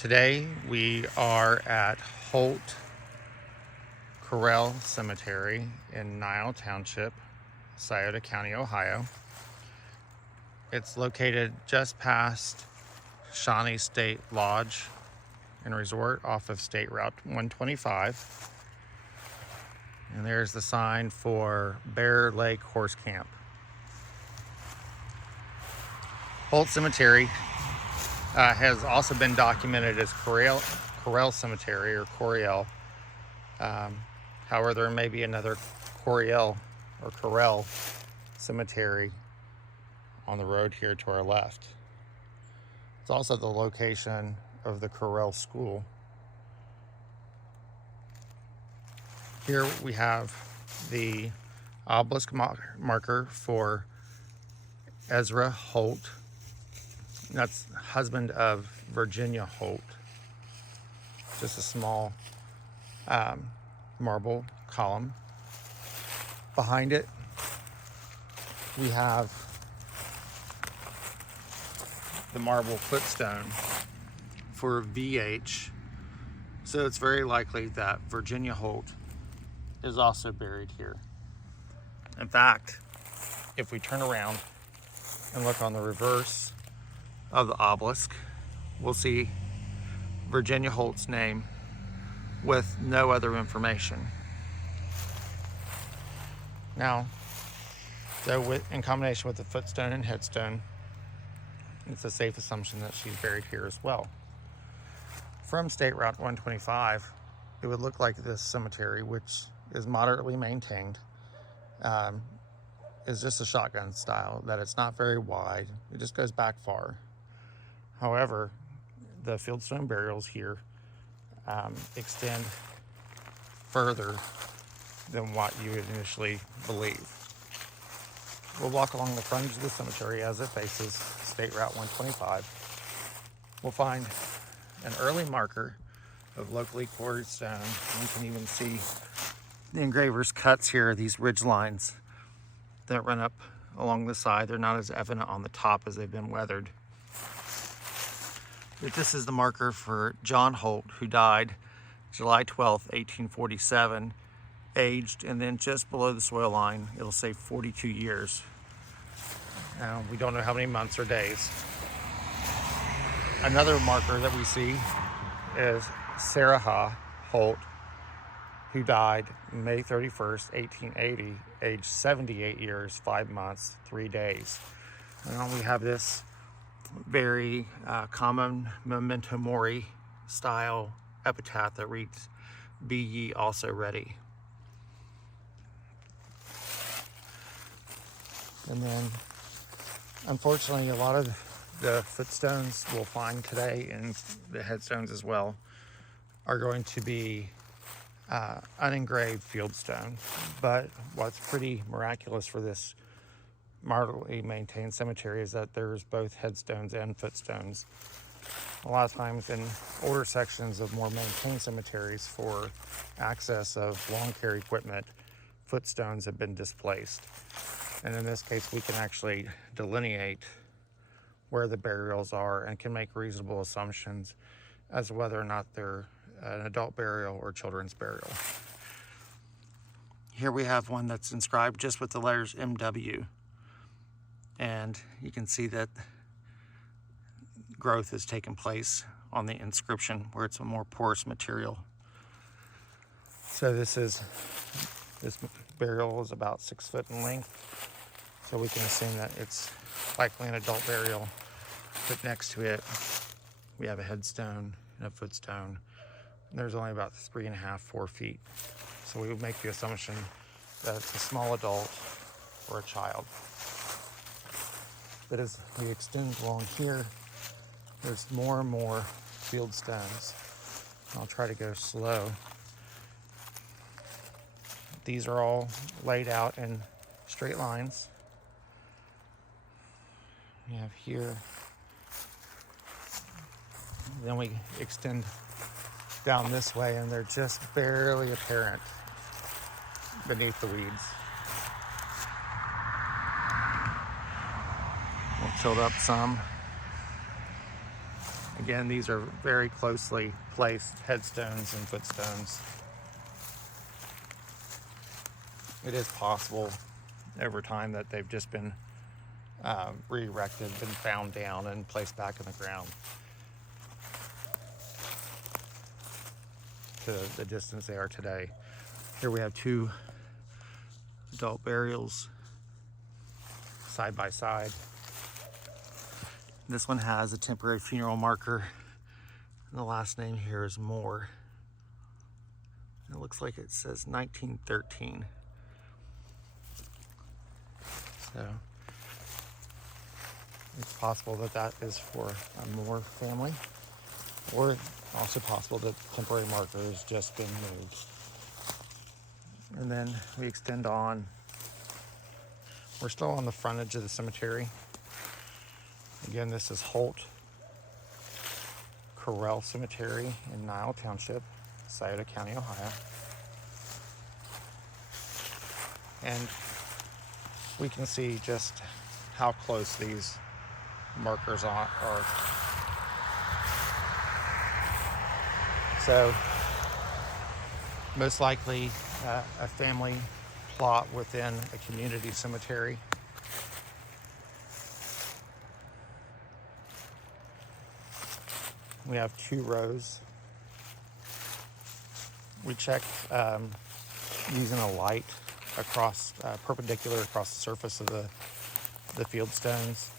Today we are at Holt Corral Cemetery in Nile Township, Scioto County, Ohio. It's located just past Shawnee State Lodge and Resort off of State Route 125. And there's the sign for Bear Lake Horse Camp. Holt Cemetery has also been documented as Corral Cemetery or Coriel. However, there may be another Coriel or Corral Cemetery on the road here to our left. It's also the location of the Corral School. Here we have the obelisk marker for Ezra Holt. That's husband of Virginia Holt. Just a small marble column. Behind it, we have the marble footstone for VH. So it's very likely that Virginia Holt is also buried here. In fact, if we turn around and look on the reverse of the obelisk, we'll see Virginia Holt's name with no other information. Now, so in combination with the footstone and headstone, it's a safe assumption that she's buried here as well. From State Route 125, it would look like this cemetery, which is moderately maintained, is just a shotgun style, that it's not very wide. It just goes back far. However, the fieldstone burials here extend further than what you would initially believe. We'll walk along the frontage of the cemetery as it faces State Route 125. We'll find an early marker of locally quarried stone. We can even see the engraver's cuts here, these ridge lines that run up along the side. They're not as evident on the top as they've been weathered. But this is the marker for John Holt, who died July 12th, 1847, aged, and then just below the soil line, it'll say 42 years. Now, we don't know how many months or days. Another marker that we see is Sarah Holt, who died May 31st, 1880, aged 78 years, 5 months, 3 days. And we have this very common memento mori style epitaph that reads, "Be ye also ready." And then, unfortunately, a lot of the footstones we'll find today, and the headstones as well, are going to be unengraved fieldstone. But what's pretty miraculous for this moderately maintained cemetery is that there's both headstones and footstones. A lot of times in older sections of more maintained cemeteries, for access of lawn care equipment, footstones have been displaced. And in this case, we can actually delineate where the burials are and can make reasonable assumptions as to whether or not they're an adult burial or children's burial. Here we have one that's inscribed just with the letters MW. And you can see that growth has taken place on the inscription where it's a more porous material. So this burial is about 6 foot in length. So we can assume that it's likely an adult burial. But next to it, we have a headstone and a footstone. And there's only about 3.5, 4 feet. So we would make the assumption that it's a small adult or a child. But as we extend along here, there's more and more field stones. I'll try to go slow. These are all laid out in straight lines. We have here. Then we extend down this way, and they're just barely apparent beneath the weeds. We'll tilt up some. Again, these are very closely placed headstones and footstones. It is possible over time that they've just been re-erected, been found down and placed back in the ground to the distance they are today. Here we have two adult burials side by side. This one has a temporary funeral marker, and the last name here is Moore. It looks like it says 1913. So it's possible that that is for a Moore family, or also possible that the temporary marker has just been moved. And then we extend on. We're still on the frontage of the cemetery. Again, this is Holt Corral Cemetery in Nile Township, Scioto County, Ohio. And we can see just how close these markers are. So, most likely a family plot within a community cemetery. We have 2 rows. We checked using a light across, perpendicular across the surface of the field stones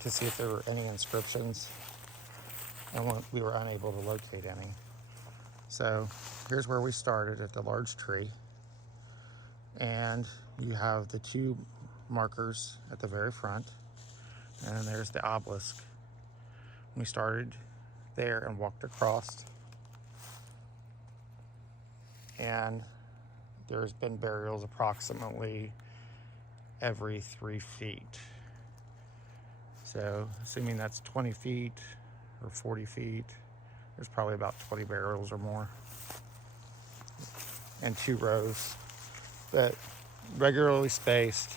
to see if there were any inscriptions, and we were unable to locate any. So here's where we started, at the large tree, and you have the 2 markers at the very front, and then there's the obelisk. We started there and walked across, and there's been burials approximately every 3 feet. So assuming that's 20 feet or 40 feet, there's probably about 20 burials or more, and 2 rows, but regularly spaced,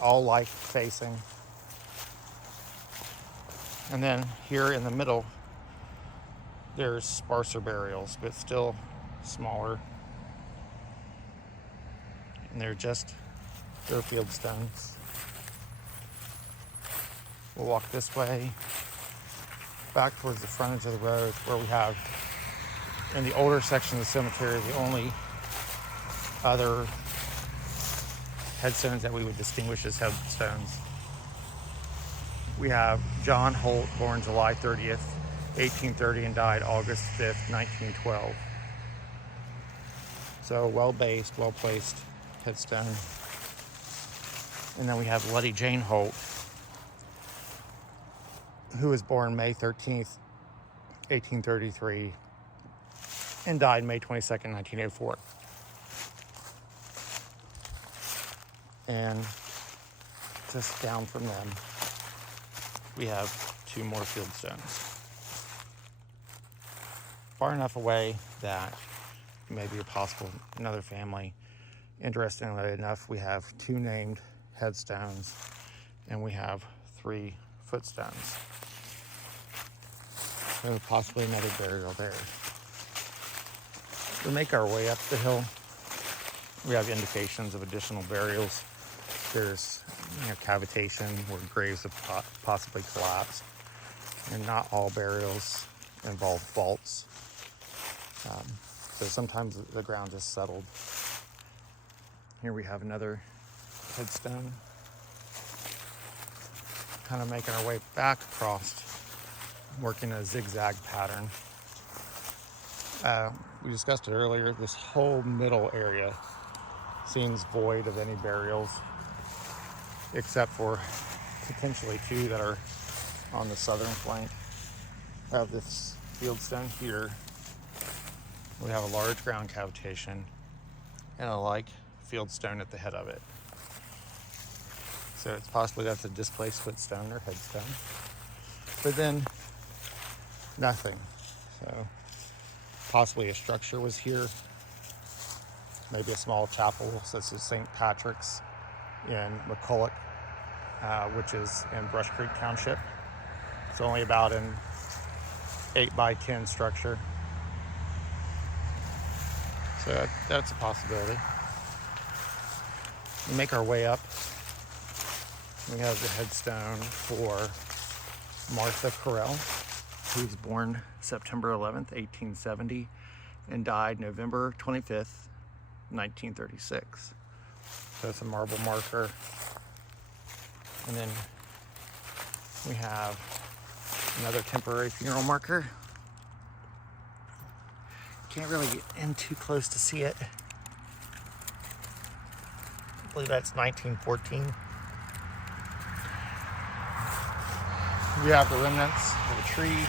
all like facing. And then here in the middle, there's sparser burials, but still smaller. And they're field stones. We'll walk this way, back towards the frontage of the road, where we have, in the older section of the cemetery, the only other headstones that we would distinguish as headstones. We have John Holt, born July 30th, 1830, and died August 5th, 1912. So well-based, well-placed headstone. And then we have Letty Jane Holt, who was born May 13th, 1833, and died May 22nd, 1904. And just down from them, we have 2 more field stones. Far enough away that maybe possible another family. Interestingly enough, we have 2 named headstones, and we have 3 footstones. So possibly another burial there. We make our way up the hill. We have indications of additional burials. There's cavitation where graves have possibly collapsed, and not all burials involve faults. So sometimes the ground just settled. Here we have another headstone. Kind of making our way back across, working a zigzag pattern. We discussed it earlier, this whole middle area seems void of any burials, except for potentially 2 that are on the southern flank of this fieldstone here. We have a large ground cavitation and a like fieldstone at the head of it. So it's possibly that's a displaced footstone or headstone. But then nothing. So possibly a structure was here. Maybe a small chapel such as St. Patrick's in McCulloch, which is in Brush Creek Township. It's only about an 8x10 structure. So that's a possibility. We make our way up. We have the headstone for Martha Correll, who was born September 11th, 1870, and died November 25th, 1936. So it's a marble marker. And then we have another temporary funeral marker. Can't really get in too close to see it. I believe that's 1914. We have the remnants of a tree.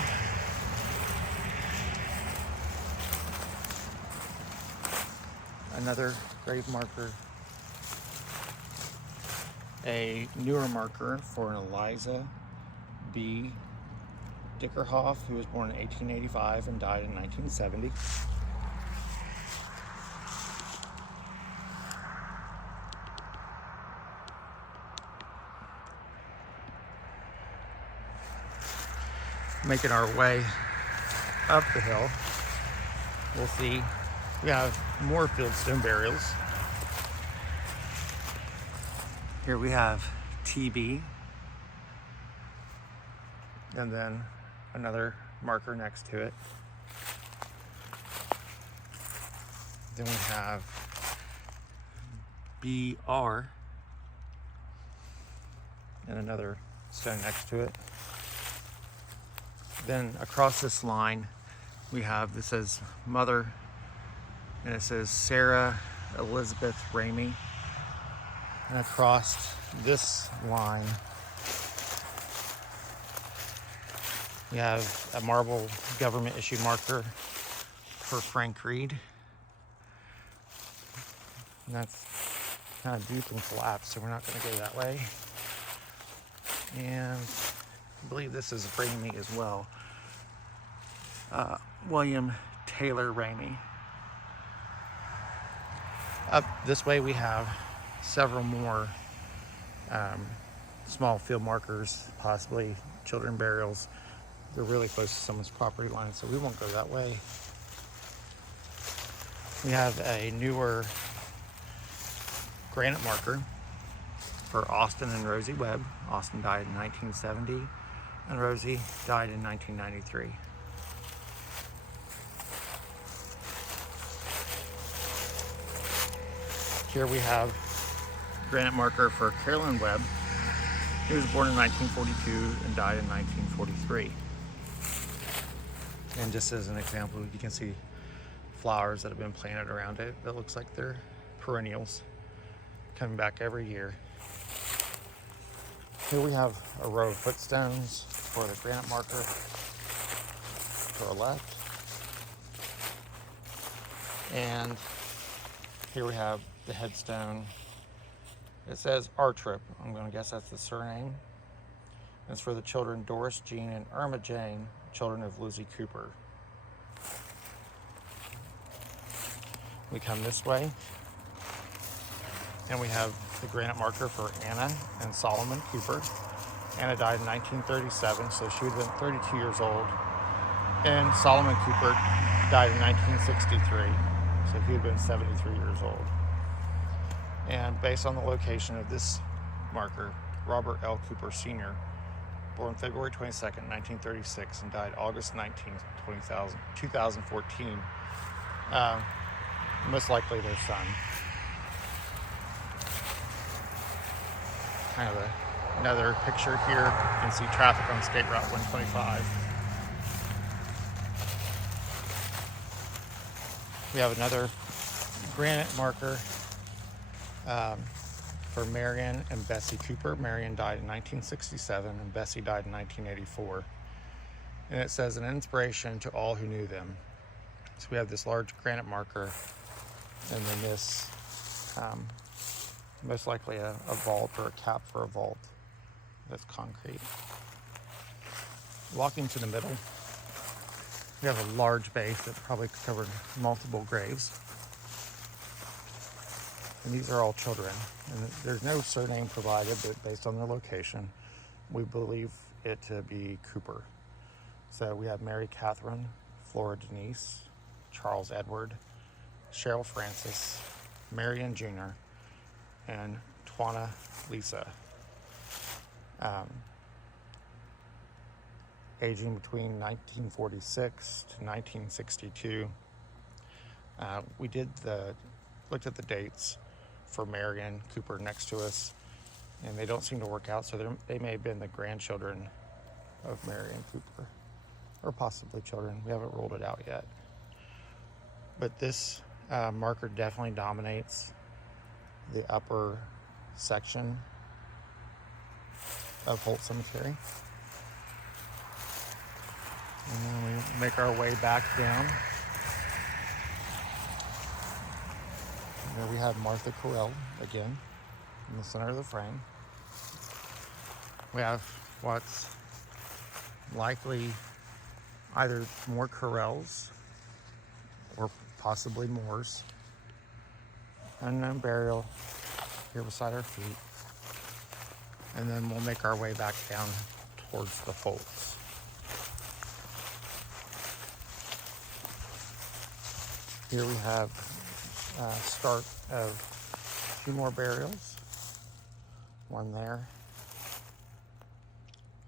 Another grave marker. A newer marker for an Eliza B. Dickerhoff, who was born in 1885 and died in 1970. Making our way up the hill, we'll see we have more fieldstone burials. Here we have TB, and then another marker next to it. Then we have BR, and another stone next to it. Then across this line, we have, this says Mother, and it says Sarah Elizabeth Ramey. And across this line, we have a marble government issued marker for Frank Reed. And that's kind of deep and collapsed, so we're not going to go that way. And I believe this is Ramey as well. William Taylor Ramey. Up this way we have several more small field markers, possibly children burials. They're really close to someone's property line, so we won't go that way. We have a newer granite marker for Austin and Rosie Webb. Austin died in 1970, and Rosie died in 1993. Here we have granite marker for Carolyn Webb. He was born in 1942 and died in 1943. And just as an example, you can see flowers that have been planted around it. That looks like they're perennials, coming back every year. Here we have a row of footstones for the granite marker to our left. And here we have the headstone. It says our trip. I'm going to guess that's the surname. It's for the children Doris Jean and Irma Jane, children of Lizzie Cooper. We come this way, and we have the granite marker for Anna and Solomon Cooper. Anna died in 1937, so she would have been 32 years old. And Solomon Cooper died in 1963, so he would have been 73 years old. And based on the location of this marker, Robert L. Cooper Sr., born February 22nd, 1936, and died August 19th, 2014, most likely their son. Kind of another picture here. You can see traffic on State Route 125. We have another granite marker for Marion and Bessie Cooper. Marion died in 1967 and Bessie died in 1984. And it says, an inspiration to all who knew them. So we have this large granite marker, and then this, most likely a vault or a cap for a vault that's concrete. Walking to the middle, we have a large base that probably covered multiple graves. And these are all children. And there's no surname provided, but based on their location, we believe it to be Cooper. So we have Mary Catherine, Flora Denise, Charles Edward, Cheryl Francis, Marion Jr., and Twana Lisa. Aging between 1946 to 1962. We looked at the dates for Marion Cooper next to us, and they don't seem to work out, so they may have been the grandchildren of Marion Cooper, or possibly children. We haven't ruled it out yet. But this marker definitely dominates the upper section of Holt Cemetery. And then we make our way back down. There we have Martha Corell again in the center of the frame. We have what's likely either more Corells or possibly Moors. Unknown burial here beside our feet. And then we'll make our way back down towards the Holts. Here we have start of 2 more burials. One there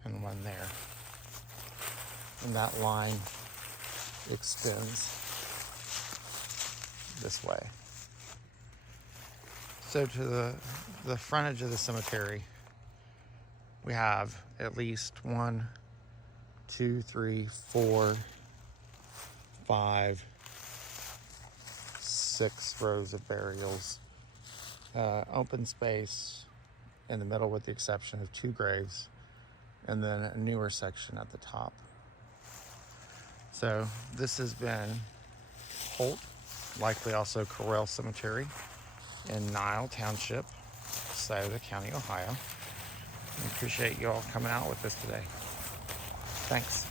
and one there. And that line extends this way. So to the frontage of the cemetery, we have at least 1, 2, 3, 4, 5, 6 rows of burials. Open space in the middle with the exception of 2 graves, and then a newer section at the top. So this has been Holt, likely also Corell Cemetery in Nile Township, Scioto County, Ohio. I appreciate you all coming out with us today. Thanks.